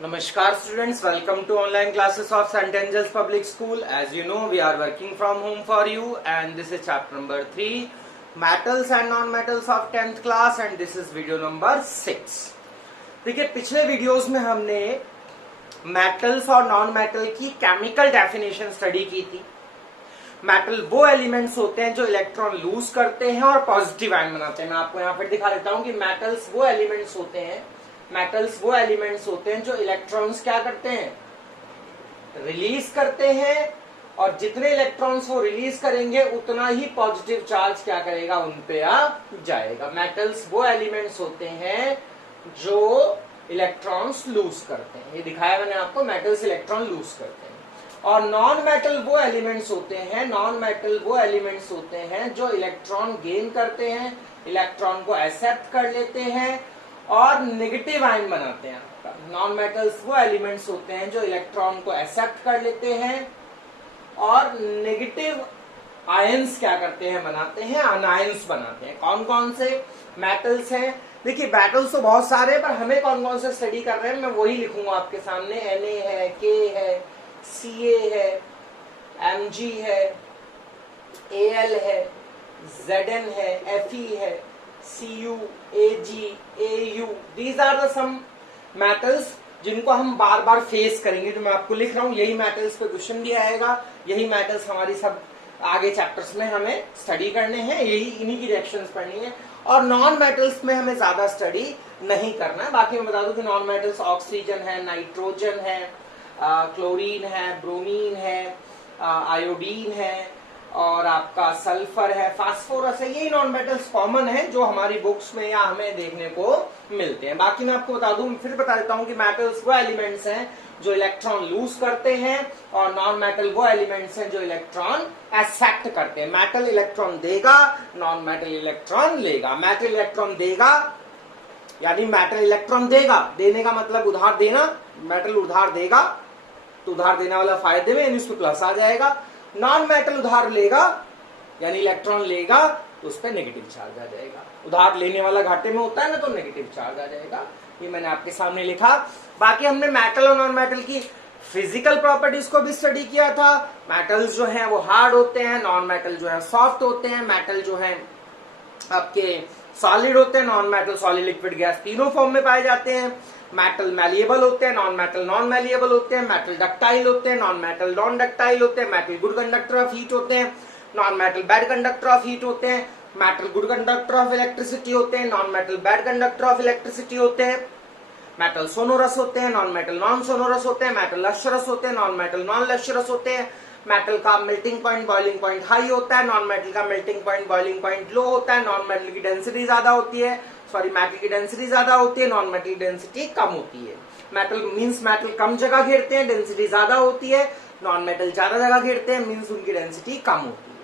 Namaskar students, welcome to online classes of St. Angels Public School. As you know, we are working from home for you and this is chapter number 3, metals and non-metals of 10th class and this is video number 6. देखिए पिछले videos में हमने metals और non metal की chemical definition study की थी। Metal वो elements होते हैं जो इलेक्ट्रॉन लूज करते हैं और पॉजिटिव आयन बनाते हैं। मैं आपको यहाँ पर दिखा देता हूँ कि मेटल्स वो एलिमेंट्स होते हैं जो इलेक्ट्रॉन्स क्या करते हैं, रिलीज करते हैं और जितने इलेक्ट्रॉन्स वो रिलीज करेंगे उतना ही पॉजिटिव चार्ज क्या करेगा, उन पे आ जाएगा। मेटल्स वो एलिमेंट्स होते हैं जो इलेक्ट्रॉन्स लूज करते हैं, ये दिखाया मैंने आपको, मेटल्स इलेक्ट्रॉन लूज करते हैं। और नॉन मेटल वो एलिमेंट्स होते हैं जो इलेक्ट्रॉन गेन करते हैं, इलेक्ट्रॉन को एक्सेप्ट कर लेते हैं और नेगेटिव आयन बनाते हैं। आपका नॉन मेटल्स वो एलिमेंट्स होते हैं जो इलेक्ट्रॉन को एक्सेप्ट कर लेते हैं और नेगेटिव आयंस क्या करते हैं, बनाते हैं, अनायंस बनाते हैं। कौन कौन से मेटल्स हैं? देखिए मेटल्स तो बहुत सारे हैं पर हमें कौन कौन से स्टडी कर रहे हैं मैं वही लिखूंगा आपके सामने। Na है, K है, Ca है, Mg है, Al है, Zn है, Fe है, Cu, Ag, Au, these are the some metals जिनको हम बार बार फेस करेंगे। जो मैं आपको लिख रहा हूँ यही मेटल्स पे क्वेश्चन भी आएगा, यही मेटल्स हमारी सब आगे चैप्टर्स में हमें स्टडी करने हैं, यही इन्हीं की रिएक्शंस पढ़नी है। और नॉन मेटल्स में हमें ज्यादा स्टडी नहीं करना है। बाकी मैं बता दूं कि नॉन मेटल्स ऑक्सीजन है, नाइट्रोजन है, क्लोरीन है, ब्रोमीन है, आयोडीन है और आपका सल्फर है, फास्फोरस है। यही नॉन मेटल्स कॉमन है जो हमारी बुक्स में या हमें देखने को मिलते हैं। बाकी मैं आपको बता दूं, फिर बता देता हूं कि मेटल्स वो एलिमेंट्स हैं जो इलेक्ट्रॉन लूज करते हैं और नॉन मेटल वो एलिमेंट्स हैं जो इलेक्ट्रॉन एक्सेप्ट करते हैं। मेटल इलेक्ट्रॉन देगा, नॉन मेटल इलेक्ट्रॉन लेगा। मेटल इलेक्ट्रॉन देगा यानी मेटल इलेक्ट्रॉन देगा, देने का मतलब उधार देना, मेटल उधार देगा तो उधार देने वाला फायदे में यानी उसमें प्लस आ जाएगा। नॉन मेटल उधार लेगा यानी इलेक्ट्रॉन लेगा तो उस पर नेगेटिव चार्ज आ जाएगा। उधार लेने वाला घाटे में होता है ना, तो नेगेटिव चार्ज आ जाएगा। ये मैंने आपके सामने लिखा। बाकी हमने मेटल और नॉन मेटल की फिजिकल प्रॉपर्टीज को भी स्टडी किया था। मेटल्स जो हैं वो हार्ड होते हैं, नॉन मेटल जो है सॉफ्ट होते हैं। मेटल जो है आपके सॉलिड होते हैं, non metal solid, liquid, gas तीनों फॉर्म में पाए जाते हैं। मेटल मैलिएबल होते हैं, नॉन मेटल नॉन मैलिएबल होते हैं। मेटल डक्टाइल होते हैं, नॉन मेटल नॉन डक्टाइल होते हैं। Metal good conductor of heat होते हैं, non metal bad conductor of heat होते हैं। Metal good conductor of electricity होते हैं, non metal bad conductor of electricity होते हैं। मेटल सोनोरस होते हैं, नॉन मेटल नॉन सोनोरस होते हैं। मेटल लश्चरस होते हैं, नॉन मेटल नॉन लश्चरस होते हैं। मेटल का melting point boiling point high होता है, नॉन मेटल का मेल्टिंग पॉइंट बॉइलिंग पॉइंट लो होता है। नॉन मेटल की डेंसिटी ज्यादा होती है, मेटल की डेंसिटी ज्यादा होती है, नॉन मेटल की डेंसिटी कम होती है। मेटल मींस मेटल कम जगह घेरते हैं, डेंसिटी ज्यादा होती है। नॉन मेटल ज्यादा जगह घेरते हैं, मींस उनकी डेंसिटी कम होती है।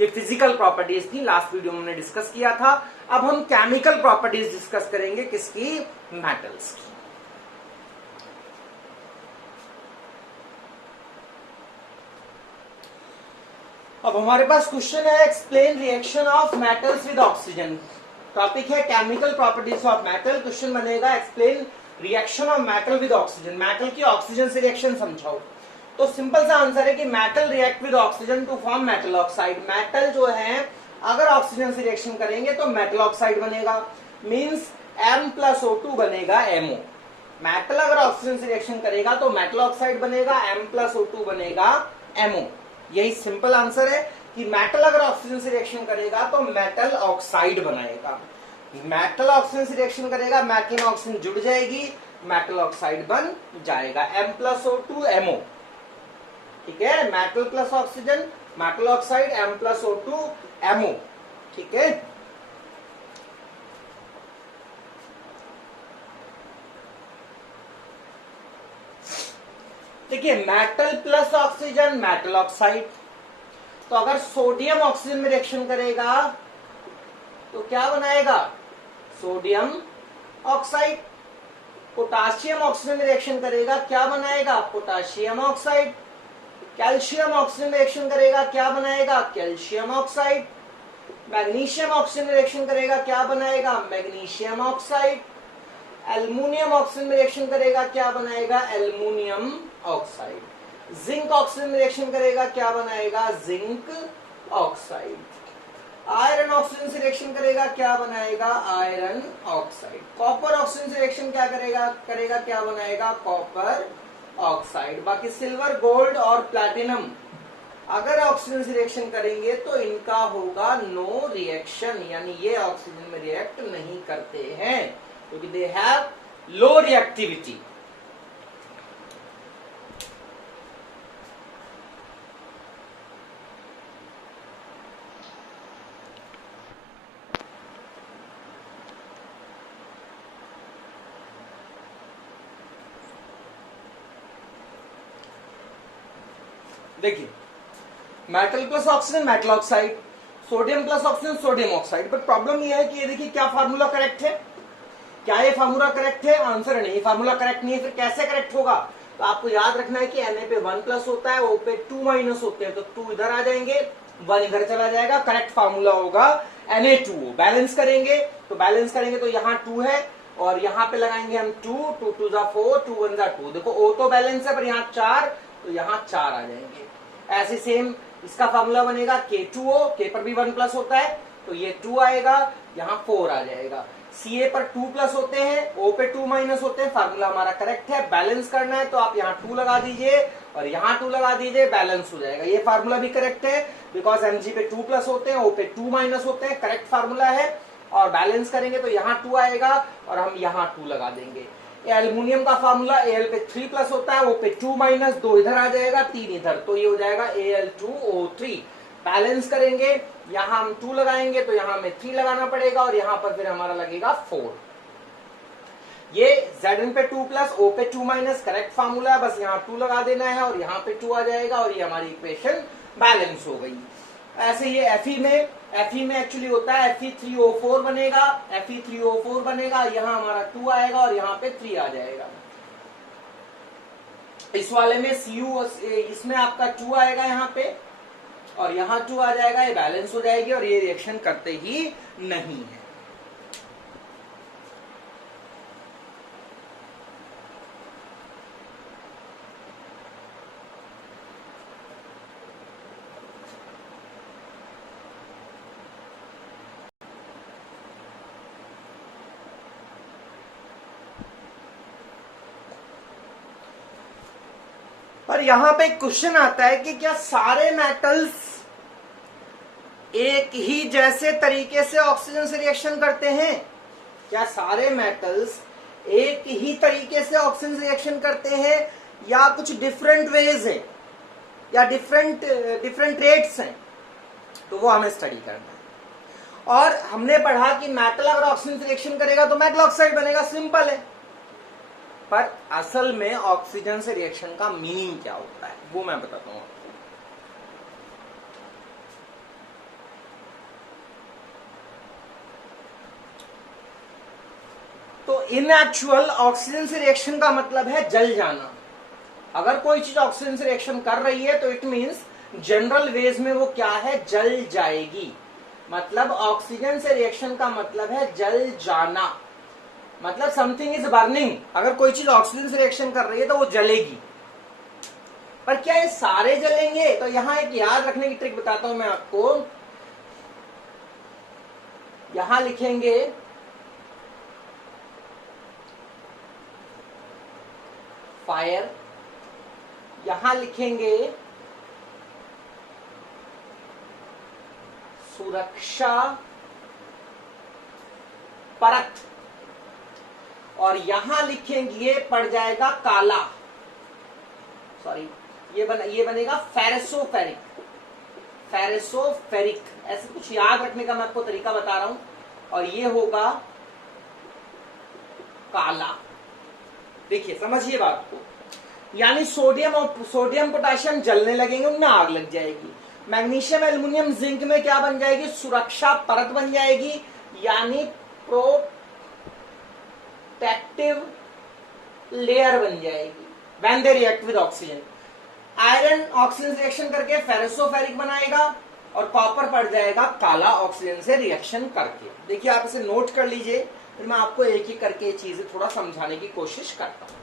ये फिजिकल प्रॉपर्टीज थी, लास्ट वीडियो में हमने डिस्कस किया था। अब हम केमिकल प्रॉपर्टीज डिस्कस करेंगे, किसकी? मेटल्स की। अब हमारे पास क्वेश्चन है, explain reaction of metals with oxygen. Topic है chemical properties of metal. Question बनेगा explain reaction of metal with oxygen. Metal की ऑक्सीजन से रिएक्शन समझाओ। तो सिंपल सा आंसर है कि metal react with oxygen to form metal oxide. Metal जो है अगर ऑक्सीजन से रिएक्शन करेंगे तो मेटल ऑक्साइड बनेगा, मींस M+O2 बनेगा MO। मेटल अगर ऑक्सीजन से रिएक्शन करेगा तो मेटल ऑक्साइड बनेगा, M+O2 बनेगा MO। यही सिंपल आंसर है कि मेटल अगर ऑक्सीजन से रिएक्शन करेगा तो मेटल ऑक्साइड बनाएगा। मेटल ऑक्सीजन से रिएक्शन करेगा, मेटल में ऑक्सीजन जुड़ जाएगी, मेटल ऑक्साइड बन जाएगा, M+O2 MO। ठीक है, metal plus oxygen metal oxide, M+O2 MO। ठीक है, देखिए metal plus oxygen metal oxide. तो अगर सोडियम ऑक्सीजन में रिएक्शन करेगा तो क्या बनाएगा? Sodium oxide. पोटासियम ऑक्सीजन में रिएक्शन करेगा, क्या बनाएगा? Potassium oxide. कैल्शियम ऑक्सीजन में रिएक्शन करेगा, क्या बनाएगा? Calcium oxide. मैग्नीशियम ऑक्सीजन में रिएक्शन करेगा, क्या बनाएगा? Magnesium oxide. एल्युमिनियम ऑक्सीजन में रिएक्शन करेगा, क्या बनाएगा? Aluminium oxide. जिंक ऑक्सीजन में रिएक्शन करेगा, क्या बनाएगा? Zinc oxide. आयरन ऑक्सीजन से रिएक्शन करेगा, क्या बनाएगा? Iron oxide. कॉपर ऑक्सीजन से रिएक्शन क्या करेगा क्या बनाएगा? Copper oxide. बाकी सिल्वर, गोल्ड और प्लैटिनम अगर ऑक्सीजन से रिएक्शन करेंगे तो इनका होगा नो रिएक्शन, यानी ये ऑक्सीजन में रिएक्ट नहीं करते हैं क्योंकि दे हैव लो रिएक्टिविटी। देखिए, metal plus oxygen metal oxide, sodium plus oxygen sodium oxide. But problem यह है कि ये देखिए क्या फार्मूला करेक्ट है? क्या ये फार्मूला करेक्ट है? आंसर नहीं, फार्मूला करेक्ट नहीं है। फिर कैसे करेक्ट होगा? तो आपको याद रखना है कि Na पे 1 प्लस होता है, O पे 2 माइनस होते हैं, तो 2 इधर आ जाएंगे, 1 इधर चला जाएगा। करेक्ट फार्मूला होगा Na2O। बैलेंस करेंगे तो यहाँ 2 है और यहाँ पे लगाएंगे हम 2, 2 2 जा 4, 2 1 जा 2। देखो O तो बैलेंस है पर यहाँ 4, तो यहाँ 4 आ जाएंगे। ऐसे सेम इसका फार्मूला बनेगा K2O, K पर भी 1 प्लस होता है तो ये 2 आएगा, यहाँ 4 आ जाएगा। Ca पर 2 प्लस होते हैं, O पे 2 माइनस होते हैं। फार्मूला हमारा करेक्ट है। बैलेंस करना है तो आप यहाँ 2 लगा दीजिए और यहाँ 2 लगा दीजिए, बैलेंस हो जाएगा। ये फार्मूला भी करेक्ट है बिकॉज Mg पे 2 प्लस होते हैं, O पे 2 माइनस होते हैं। करेक्ट फार्मूला है। और बैलेंस करेंगे तो यहाँ 2 आएगा और हम यहाँ 2 लगा देंगे। एल्युमिनियम का फार्मूला Al पे 3 प्लस होता है, O पे 2 माइनस, 2 इधर आ जाएगा, 3 इधर, तो ये हो जाएगा Al2O3। बैलेंस करेंगे, यहां हम 2 लगाएंगे तो यहां हमें 3 लगाना पड़ेगा और यहां पर फिर हमारा लगेगा 4। ये Zn पे 2 प्लस, O पे 2 माइनस करेक्ट फार्मूला है, बस यहाँ 2 लगा देना है और यहाँ पे 2 आ जाएगा और ये हमारी इक्वेशन बैलेंस हो गई। ऐसे ये Fe में एक्चुअली होता है Fe3O4 बनेगा, Fe3O4 बनेगा, यहाँ हमारा 2 आएगा और यहाँ पे 3 आ जाएगा। इस वाले में Cu, इसमें आपका 2 आएगा यहाँ पे और यहाँ 2 आ जाएगा, ये बैलेंस हो जाएगी और ये रिएक्शन करते ही नहीं है। पर यहां पे क्वेश्चन आता है कि क्या सारे मेटल्स एक ही जैसे तरीके से ऑक्सीजन से रिएक्शन करते हैं? क्या सारे मेटल्स एक ही तरीके से ऑक्सीजन से रिएक्शन करते हैं या कुछ डिफरेंट वेज है या डिफरेंट रेट्स हैं? तो वो हमें स्टडी करना है। और हमने पढ़ा कि मेटल अगर ऑक्सीजन से रिएक्शन करेगा तो मेटल ऑक्साइड बनेगा, सिंपल है। पर असल में ऑक्सीजन से रिएक्शन का मीनिंग क्या होता है वो मैं बताता हूं। तो इन एक्चुअल ऑक्सीजन से रिएक्शन का मतलब है जल जाना। अगर कोई चीज ऑक्सीजन से रिएक्शन कर रही है तो इट मींस जनरल वेज में वो क्या है? जल जाएगी। मतलब ऑक्सीजन से रिएक्शन का मतलब है जल जाना, मतलब समथिंग इज बर्निंग। अगर कोई चीज ऑक्सीजन से रिएक्शन कर रही है तो वो जलेगी। पर क्या ये सारे जलेंगे? तो यहां एक याद रखने की ट्रिक बताता हूं मैं आपको। यहां लिखेंगे फायर, यहां लिखेंगे सुरक्षा परत और यहां लिखेंगे, ये पड़ जाएगा काला, सॉरी ये बनेगा फेरेसोफेरिक। ऐसे कुछ याद रखने का मैं आपको तरीका बता रहा हूं। और ये होगा काला। देखिए समझिए बात को, यानी सोडियम पोटेशियम जलने लगेंगे, उनमें आग लग जाएगी। मैग्नीशियम एल्युमिनियम जिंक में क्या बन जाएगी? सुरक्षा परत बन जाएगी, यानी प्रोटेक्टिव लेयर बन जाएगी when they react with oxygen. Iron oxygen से रिएक्शन करके फेरेसोफेरिक बनाएगा और कॉपर पड़ जाएगा काला ऑक्सीजन से रिएक्शन करके। देखिए आप इसे नोट कर लीजिए, फिर मैं आपको एक एक करके ये चीजें थोड़ा समझाने की कोशिश करता हूं।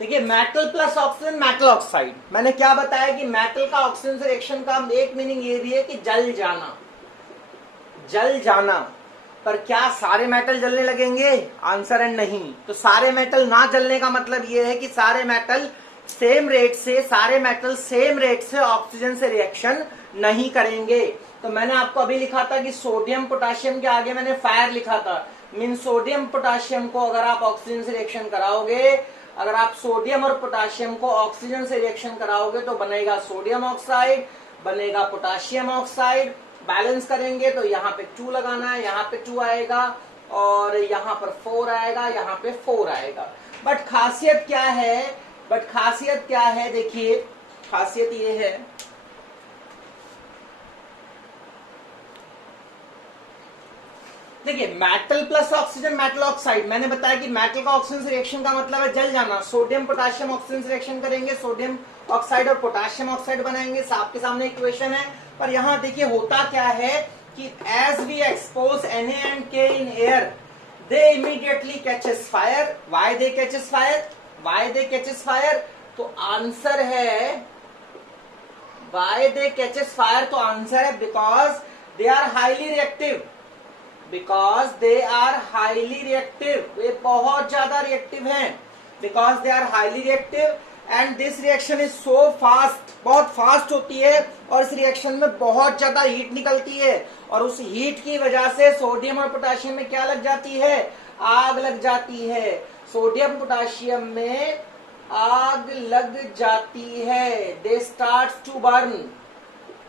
देखिए metal plus oxygen metal oxide, मैंने क्या बताया कि मेटल का ऑक्सीजन से रिएक्शन का एक मीनिंग ये भी है कि जल जाना, जल जाना। पर क्या सारे मेटल जलने लगेंगे? आंसर है नहीं। तो सारे मेटल ना जलने का मतलब ये है कि सारे मेटल सेम रेट से ऑक्सीजन से रिएक्शन नहीं करेंगे। तो मैंने आपको अभी लिखा था कि सोडियम पोटाशियम के आगे मैंने फायर लिखा था, मीन सोडियम पोटाशियम को अगर आप ऑक्सीजन से रिएक्शन कराओगे, अगर आप सोडियम और पोटाशियम को ऑक्सीजन से रिएक्शन कराओगे तो बनेगा सोडियम ऑक्साइड, बनेगा पोटाशियम ऑक्साइड। बैलेंस करेंगे तो यहाँ पे 2 लगाना है, यहाँ पे 2 आएगा और यहाँ पर 4 आएगा, यहाँ पे 4 आएगा। बट खासियत क्या है, देखिए खासियत ये है, देखिए metal plus oxygen metal oxide, मैंने बताया कि मेटल का ऑक्सीजन से रिएक्शन का मतलब है जल जाना। सोडियम पोटाशियम ऑक्सीजन से रिएक्शन करेंगे, सोडियम ऑक्साइड और पोटाशियम ऑक्साइड बनाएंगे, आपके सामने इक्वेशन है। पर यहाँ देखिए होता क्या है कि as we expose Na and K in air, they immediately catches fire. Why they catches fire? तो आंसर है why they catches fire, तो आंसर है because they are highly reactive, वे बहुत ज्यादा रिएक्टिव हैं, because they are highly reactive and this reaction is so fast, बहुत fast होती है और इस रिएक्शन में बहुत ज्यादा हीट निकलती है और उस हीट की वजह से सोडियम और पोटाशियम में क्या लग जाती है? आग लग जाती है। सोडियम पोटाशियम में आग लग जाती है, they start to burn,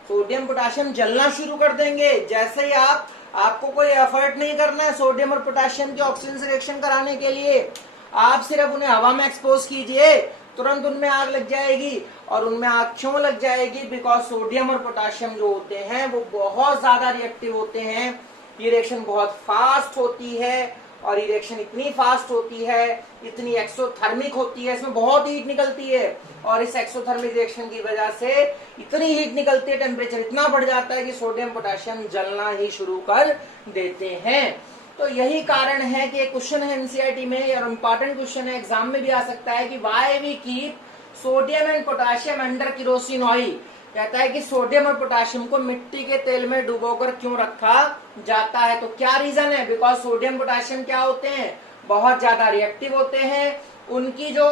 sodium potassium जलना शुरू कर देंगे। जैसे ही आपको कोई एफर्ट नहीं करना है सोडियम और पोटाशियम के ऑक्सीजन से रिएक्शन कराने के लिए, आप सिर्फ उन्हें हवा में एक्सपोज कीजिए, तुरंत उनमें आग लग जाएगी। और उनमें आग क्यों लग जाएगी? बिकॉज सोडियम और पोटाशियम जो होते हैं वो बहुत ज्यादा रिएक्टिव होते हैं, ये रिएक्शन बहुत फास्ट होती है और ये रिएक्शन इतनी फास्ट होती है, इतनी एक्सोथर्मिक होती है, इसमें बहुत हीट निकलती है और इस एक्सोथर्मिक रिएक्शन की वजह से इतनी हीट निकलती है, टेम्परेचर इतना बढ़ जाता है कि सोडियम पोटाशियम जलना ही शुरू कर देते हैं। तो यही कारण है कि एक क्वेश्चन है एनसीईआरटी में और इम्पोर्टेंट क्वेश्चन है, एग्जाम में भी आ सकता है कि why we keep sodium and potassium under kerosene oil. कहता है कि सोडियम और पोटाशियम को मिट्टी के तेल में डुबोकर क्यों रखा जाता है? तो क्या रीजन है? बिकॉज सोडियम पोटाशियम क्या होते हैं? बहुत ज्यादा रिएक्टिव होते हैं। उनकी जो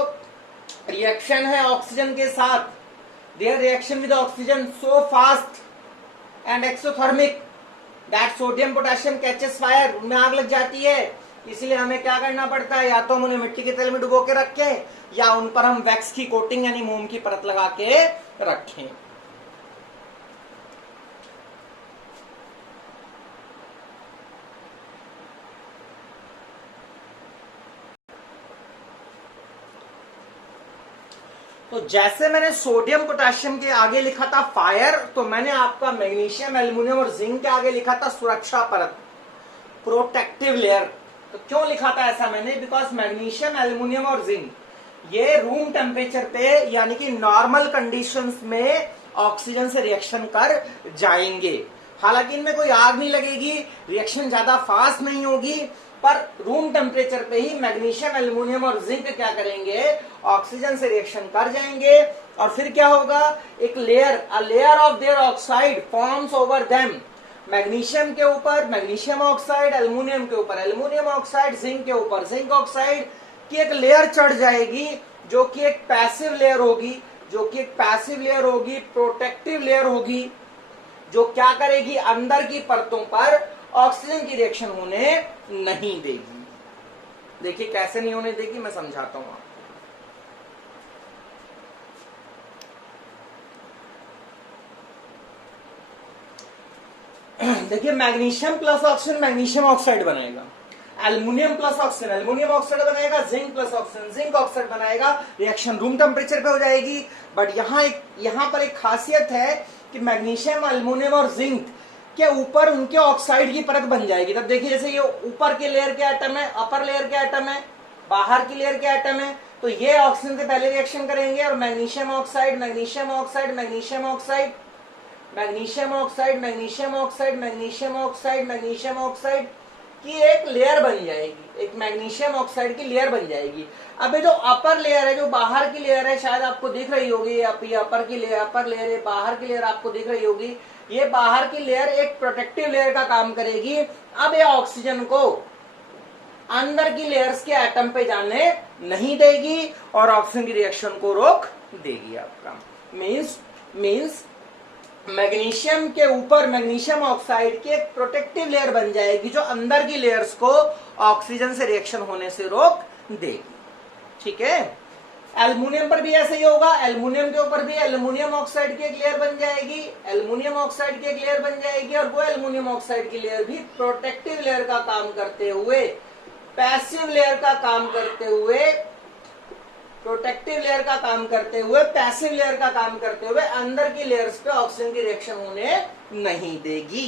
रिएक्शन है ऑक्सीजन के साथ, their reaction with oxygen so fast and exothermic that sodium potassium catches fire, उनमें आग लग जाती है। इसलिए हमें क्या करना पड़ता है? या तो हम उन्हें मिट्टी के तेल में डुबो के रखें या उन पर हम वैक्स की कोटिंग यानी मोम की परत लगा के रखें। तो जैसे मैंने सोडियम पोटाशियम के आगे लिखा था फायर, तो मैंने आपका मैग्नीशियम एल्युमिनियम और जिंक के आगे लिखा था सुरक्षा परत, प्रोटेक्टिव लेयर। तो क्यों लिखा था ऐसा मैंने? बिकॉज मैग्नीशियम एल्युमिनियम और जिंक ये रूम टेम्परेचर पे यानी कि नॉर्मल कंडीशंस में ऑक्सीजन से रिएक्शन कर जाएंगे। हालांकि इनमें कोई आग नहीं लगेगी, रिएक्शन ज्यादा फास्ट नहीं होगी, पर रूम टेम्परेचर पे ही मैग्नीशियम एल्युमिनियम और जिंक क्या करेंगे? ऑक्सीजन से रिएक्शन कर जाएंगे और फिर क्या होगा? एक layer of their oxide forms over them. Magnesium के ऊपर मैग्नीशियम ऑक्साइड, एल्युमिनियम के ऊपर एल्युमिनियम ऑक्साइड, जिंक के ऊपर जिंक ऑक्साइड की एक लेयर चढ़ जाएगी जो कि एक पैसिव लेयर होगी, प्रोटेक्टिव लेयर होगी, जो क्या करेगी? अंदर की परतों पर ऑक्सीजन की रिएक्शन होने नहीं देगी। देखिए कैसे नहीं होने देगी, मैं समझाता हूं आपको। देखिए magnesium plus oxygen magnesium oxide बनाएगा, aluminium plus oxygen aluminium oxide बनेगा, zinc plus oxygen zinc oxide बनाएगा। रिएक्शन रूम टेम्परेचर पे हो जाएगी। बट यहाँ पर एक खासियत है कि मैग्नीशियम एल्युमिनियम और जिंक के ऊपर उनके ऑक्साइड की परत बन जाएगी। तब देखिए जैसे ये ऊपर के लेयर के एटम है, अपर लेयर के एटम है, बाहर की लेयर के एटम है, तो ये ऑक्सीजन से पहले रिएक्शन करेंगे और magnesium oxide, magnesium oxide, magnesium oxide, magnesium oxide, magnesium oxide, magnesium oxide, magnesium oxide की एक लेयर बन जाएगी, एक मैग्नीशियम ऑक्साइड की लेयर बन जाएगी। अब ये जो अपर लेयर है, जो बाहर की लेयर है, शायद आपको दिख रही होगी, ये अपर की लेयर, अपर लेयर, ये बाहर की लेयर आपको दिख रही होगी। ये बाहर की लेयर एक प्रोटेक्टिव लेयर का काम करेगी। अब ये ऑक्सीजन को अंदर की लेयर्स के एटम पे जाने नहीं देगी और ऑक्सीजन की रिएक्शन को रोक देगी। आपका मींस मैग्नीशियम के ऊपर मैग्नीशियम ऑक्साइड की एक प्रोटेक्टिव लेयर बन जाएगी जो अंदर की लेयर्स को ऑक्सीजन से रिएक्शन होने से रोक देगी। ठीक है, एल्युमिनियम पर भी ऐसे ही होगा। एल्युमिनियम के ऊपर भी एल्युमिनियम ऑक्साइड की एक लेयर बन जाएगी, एल्युमिनियम ऑक्साइड की एक लेयर बन जाएगी और वो एल्युमिनियम ऑक्साइड की लेयर भी प्रोटेक्टिव लेयर का काम करते हुए, पैसिव लेयर का काम करते हुए, प्रोटेक्टिव लेयर का काम करते हुए, पैसिव लेयर का काम करते हुए अंदर की लेयर्स पे ऑक्सीजन की रिएक्शन होने नहीं देगी।